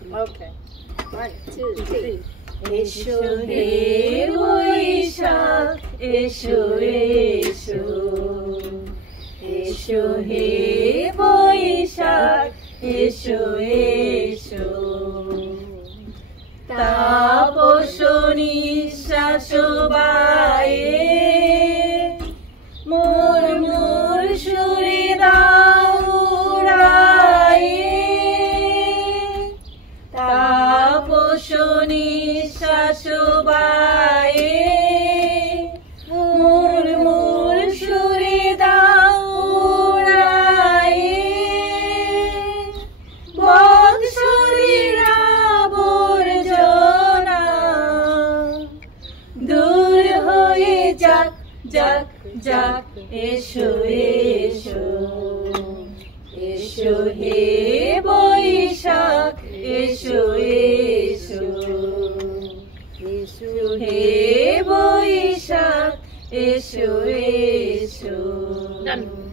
Okay. 1, 2, 3. এসো হে বৈশাখ এসো এসো এসো হে বৈশাখ এসো এসো তাপসনী শাশুবায়ে মোর মোর সুরে দাউড়ায়ে তাপসনী শাশুবায়ে মোর মোর সুরে দাউড়ায়ে বৎসরীরা বর্জনা দূর হয়ে যাক যাক যাক এসো এসো এসো হে বৈশাখ এসো এসো এসো হে বৈশাখ এসো এসো। Done.